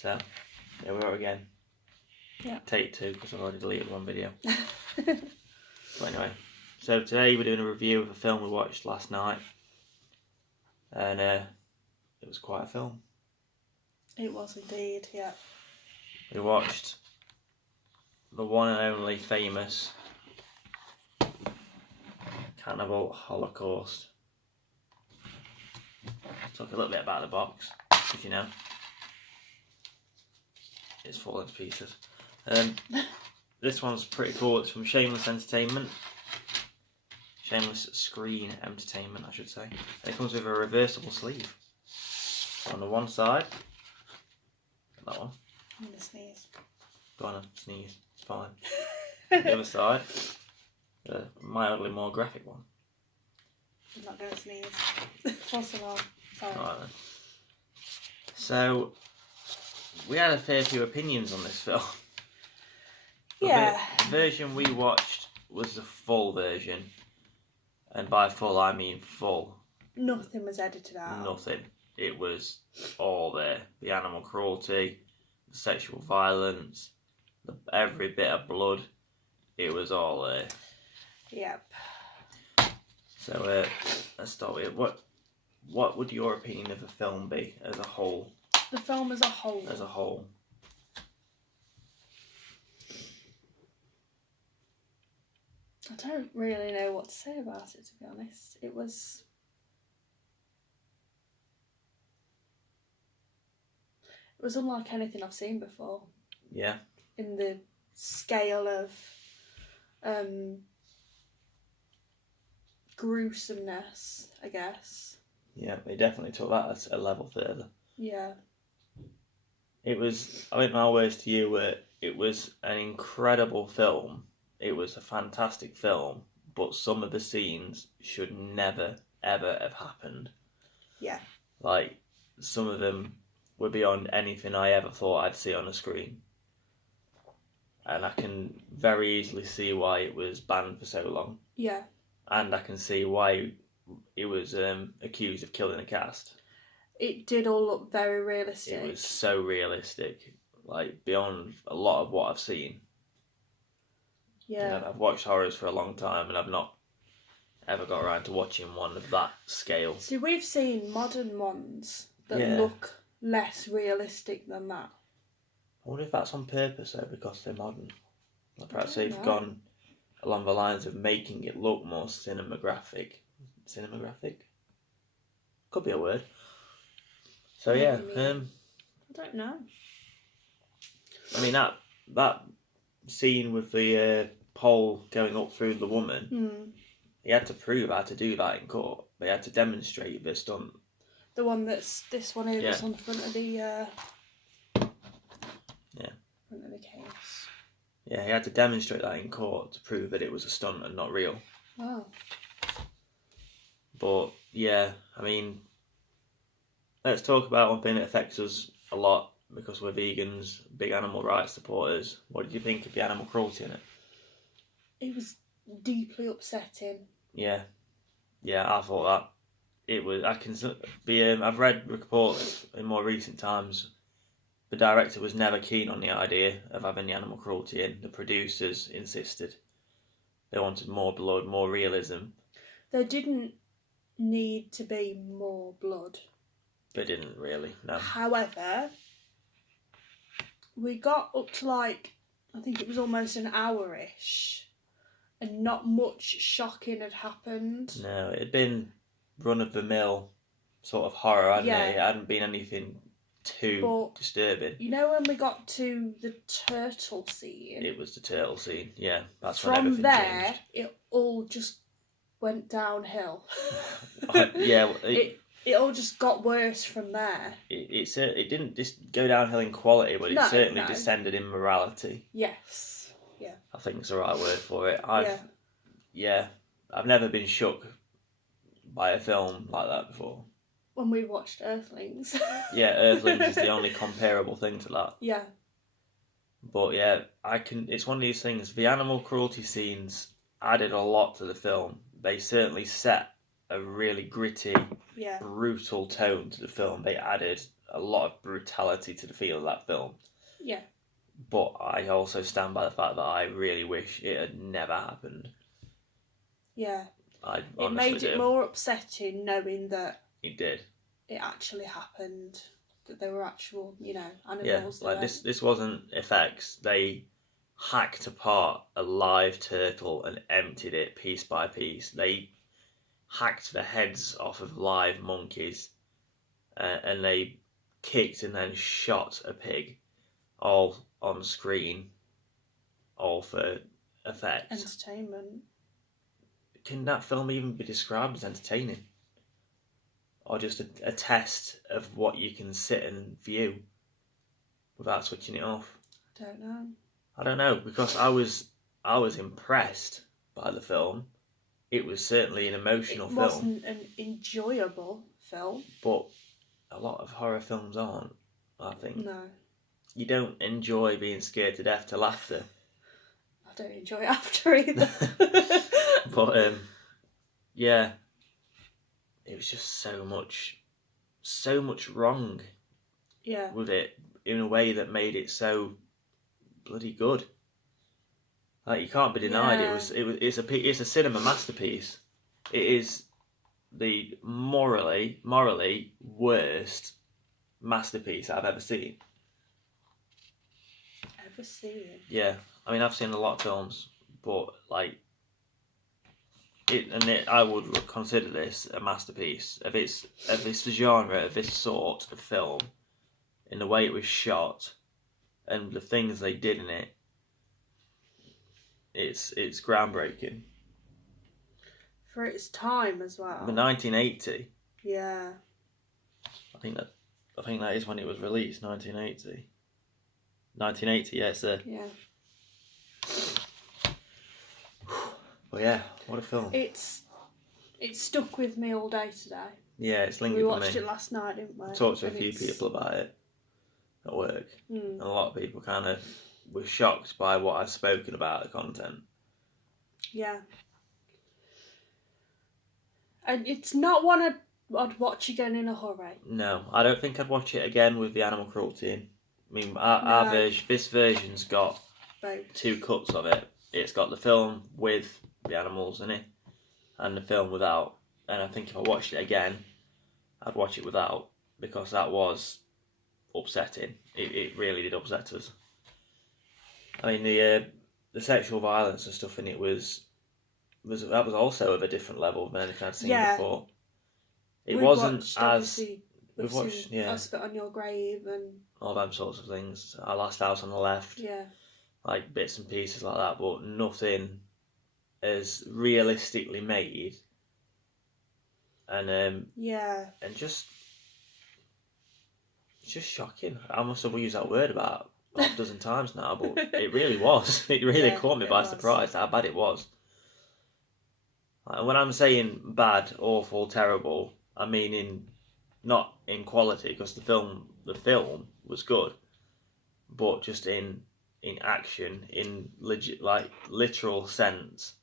So, here we are again. Yeah. Take 2, because I've already deleted one video. But anyway, so today we're doing a review of a film we watched last night. And it was quite a film. It was indeed, yeah. We watched the one and only famous Cannibal, Holocaust. Talk a little bit about the box, if you know. It's falling to pieces. This one's pretty cool. It's from Shameless Entertainment. Shameless Screen Entertainment, I should say. And it comes with a reversible sleeve. On the one side, that one. I'm going to sneeze. Go on and sneeze, it's fine. The other side, the mildly more graphic one. I'm not going to sneeze. First of all, sorry. Alright then. So, we had a fair few opinions on this film. Yeah. The version we watched was the full version. And by full, I mean full. Nothing was edited out. Nothing. It was all there. The animal cruelty, the sexual violence, every bit of blood. It was all there. Yep. So, let's start with it. What would your opinion of the film be as a whole? The film as a whole. As a whole. I don't really know what to say about it, to be honest. It was unlike anything I've seen before. Yeah. In the scale of gruesomeness, I guess. Yeah, they definitely took that a level further. Yeah. It was, I think my words to you were, it was an incredible film. It was a fantastic film, but some of the scenes should never, ever have happened. Yeah. Like, some of them were beyond anything I ever thought I'd see on a screen. And I can very easily see why it was banned for so long. Yeah. And I can see why it was accused of killing a cast. It did all look very realistic. It was so realistic, like beyond a lot of what I've seen. Yeah. You know, I've watched horrors for a long time and I've not ever got around to watching one of that scale. See, we've seen modern ones that Yeah. look less realistic than that. I wonder if that's on purpose though, because they're modern. Like perhaps they've know. gone along the lines of making it look more cinematographic. Cinematographic? Could be a word. So yeah, I don't know. I mean that scene with the pole going up through the woman, he had to prove how to do that in court. They had to demonstrate the stunt. The one that's this one here that's on the front of the front of the case. Yeah, he had to demonstrate that in court to prove that it was a stunt and not real. Oh. But yeah, I mean, let's talk about one thing that affects us a lot because we're vegans, big animal rights supporters. What did you think of the animal cruelty in it? It was deeply upsetting. Yeah, I thought that it was. I can be. I've read reports in more recent times. The director was never keen on the idea of having the animal cruelty in. The producers insisted. They wanted more blood, more realism. There didn't need to be more blood. They didn't really, no. However, we got up to I think it was almost an hour-ish, and not much shocking had happened. No, it had been run-of-the-mill sort of horror, hadn't it? It hadn't been anything too disturbing. You know when we got to the turtle scene? It was the turtle scene, yeah. That's when everything there, changed. It all just went downhill. Yeah. It all just got worse from there. It didn't just go downhill in quality, but it certainly descended in morality. Yes. Yeah. I think it's the right word for it. I've never been shook by a film like that before. When we watched Earthlings. Yeah, Earthlings is the only comparable thing to that. Yeah. But yeah, it's one of these things. The animal cruelty scenes added a lot to the film. They certainly set a really gritty, brutal tone to the film. They added a lot of brutality to the feel of that film. Yeah. But I also stand by the fact that I really wish it had never happened. Yeah. I It honestly made it do. more upsetting knowing that It did. it actually happened. That there were actual, animals. Yeah, like this wasn't effects. They hacked apart a live turtle and emptied it piece by piece. They hacked the heads off of live monkeys, and they kicked and then shot a pig, all on screen, all for effects. Entertainment. Can that film even be described as entertaining? Or just a test of what you can sit and view without switching it off? I don't know, because I was impressed by the film. It was certainly an emotional film. It wasn't an enjoyable film. But a lot of horror films aren't, I think. No. You don't enjoy being scared to death to laughter. I don't enjoy it after either. But, yeah. It was just so much wrong with it in a way that made it so bloody good. Like, you can't be denied. It's a cinema masterpiece. It is the morally worst masterpiece I've ever seen. Yeah, I mean, I've seen a lot of films, but like I would consider this a masterpiece. If it's the genre of this sort of film, in the way it was shot, and the things they did in it, it's groundbreaking. For its time as well. The 1980. Yeah. I think that is when it was released. 1980. 1980. Yeah, sir. Yeah. Well, yeah, what a film. It's stuck with me all day today. Yeah, it's lingered with me. We watched it last night, didn't we? I talked to a few people about it at work. And a lot of people kind of were shocked by what I've spoken about the content. Yeah. And it's not one I'd watch again in a hurry. No, I don't think I'd watch it again with the animal cruelty in. I mean, this version's got both. 2 cuts of it. It's got the film with the animals in it, and the film without. And I think if I watched it again, I'd watch it without, because that was upsetting. It really did upset us. I mean, the sexual violence and stuff in it was also of a different level than anything I'd seen before. It wasn't as we've watched, I Spit on Your Grave and all them sorts of things. Our Last House on the Left. Yeah. Like bits and pieces like that, but nothing as realistically made. And and just it's just shocking. I must have used that word about half a dozen times now, but it really was. It really caught me by surprise how bad it was. Like, when I'm saying bad, awful, terrible, I mean not in quality, because the film was good, but just in action, in literal sense,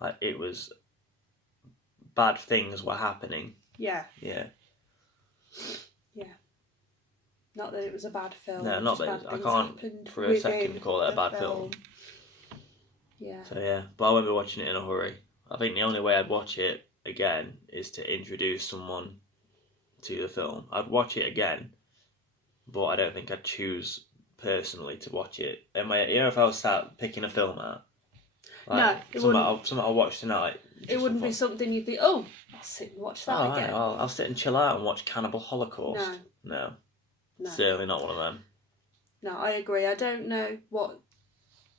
like it was bad things were happening. Yeah. Yeah. Yeah. Not that it was a bad film. No, not that. I can't for a second call it a bad film. Yeah. So yeah, but I won't be watching it in a hurry. I think the only way I'd watch it again is to introduce someone to the film. I'd watch it again, but I don't think I'd choose personally to watch it. If I was sat picking a film out, something I'll watch tonight. It wouldn't be something you'd think, I'll sit and watch that again. I'll sit and chill out and watch Cannibal Holocaust. No. Certainly not one of them. No, I agree. I don't know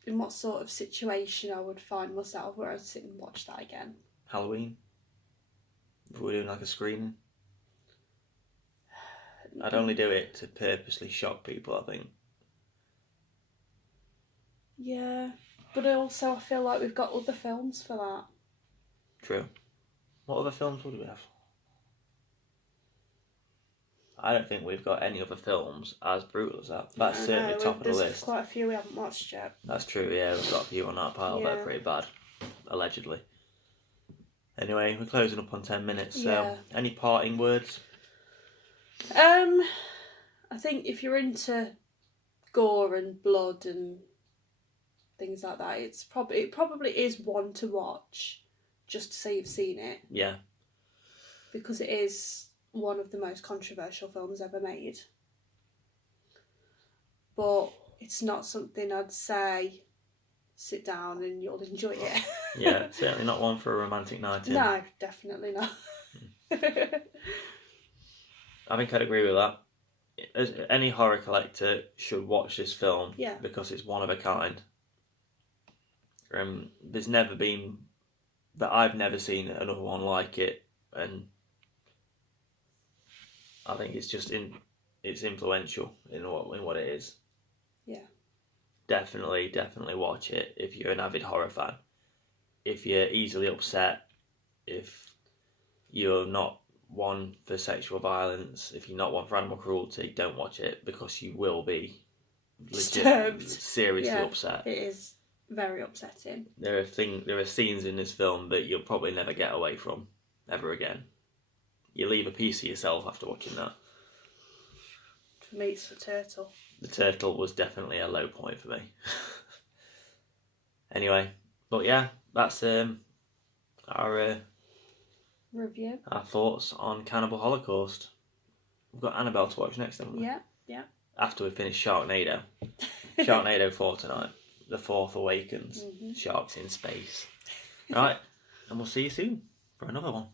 in what sort of situation I would find myself where I'd sit and watch that again. Halloween? If we were doing like a screening? I'd only do it to purposely shock people, I think. Yeah, but also I feel like we've got other films for that. True. What other films would we have? I don't think we've got any other films as brutal as that. That's certainly top of the list. There's quite a few we haven't watched yet. That's true, yeah. We've got a few on that pile that are pretty bad, allegedly. Anyway, we're closing up on 10 minutes, so any parting words? I think if you're into gore and blood and things like that, it probably is one to watch just to say you've seen it. Yeah. Because it is one of the most controversial films ever made. But it's not something I'd say sit down and you'll enjoy it. Yeah, certainly not one for a romantic night in. No, definitely not. I think I'd agree with that. Any horror collector should watch this film because it's one of a kind. There's never been that I've never seen another one like it, and I think it's just it's influential in what it is. Yeah. Definitely watch it if you're an avid horror fan. If you're easily upset, if you're not one for sexual violence, if you're not one for animal cruelty, don't watch it because you will be disturbed, seriously upset. It is very upsetting. There are scenes in this film that you'll probably never get away from ever again. You leave a piece of yourself after watching that. For me, it's the turtle. The turtle was definitely a low point for me. Anyway, but yeah, that's our review. Our thoughts on Cannibal Holocaust. We've got Annabelle to watch next, haven't we? Yeah. After we finish Sharknado. Sharknado 4 tonight. The Fourth Awakens. Mm-hmm. Sharks in space. Right, and we'll see you soon for another one.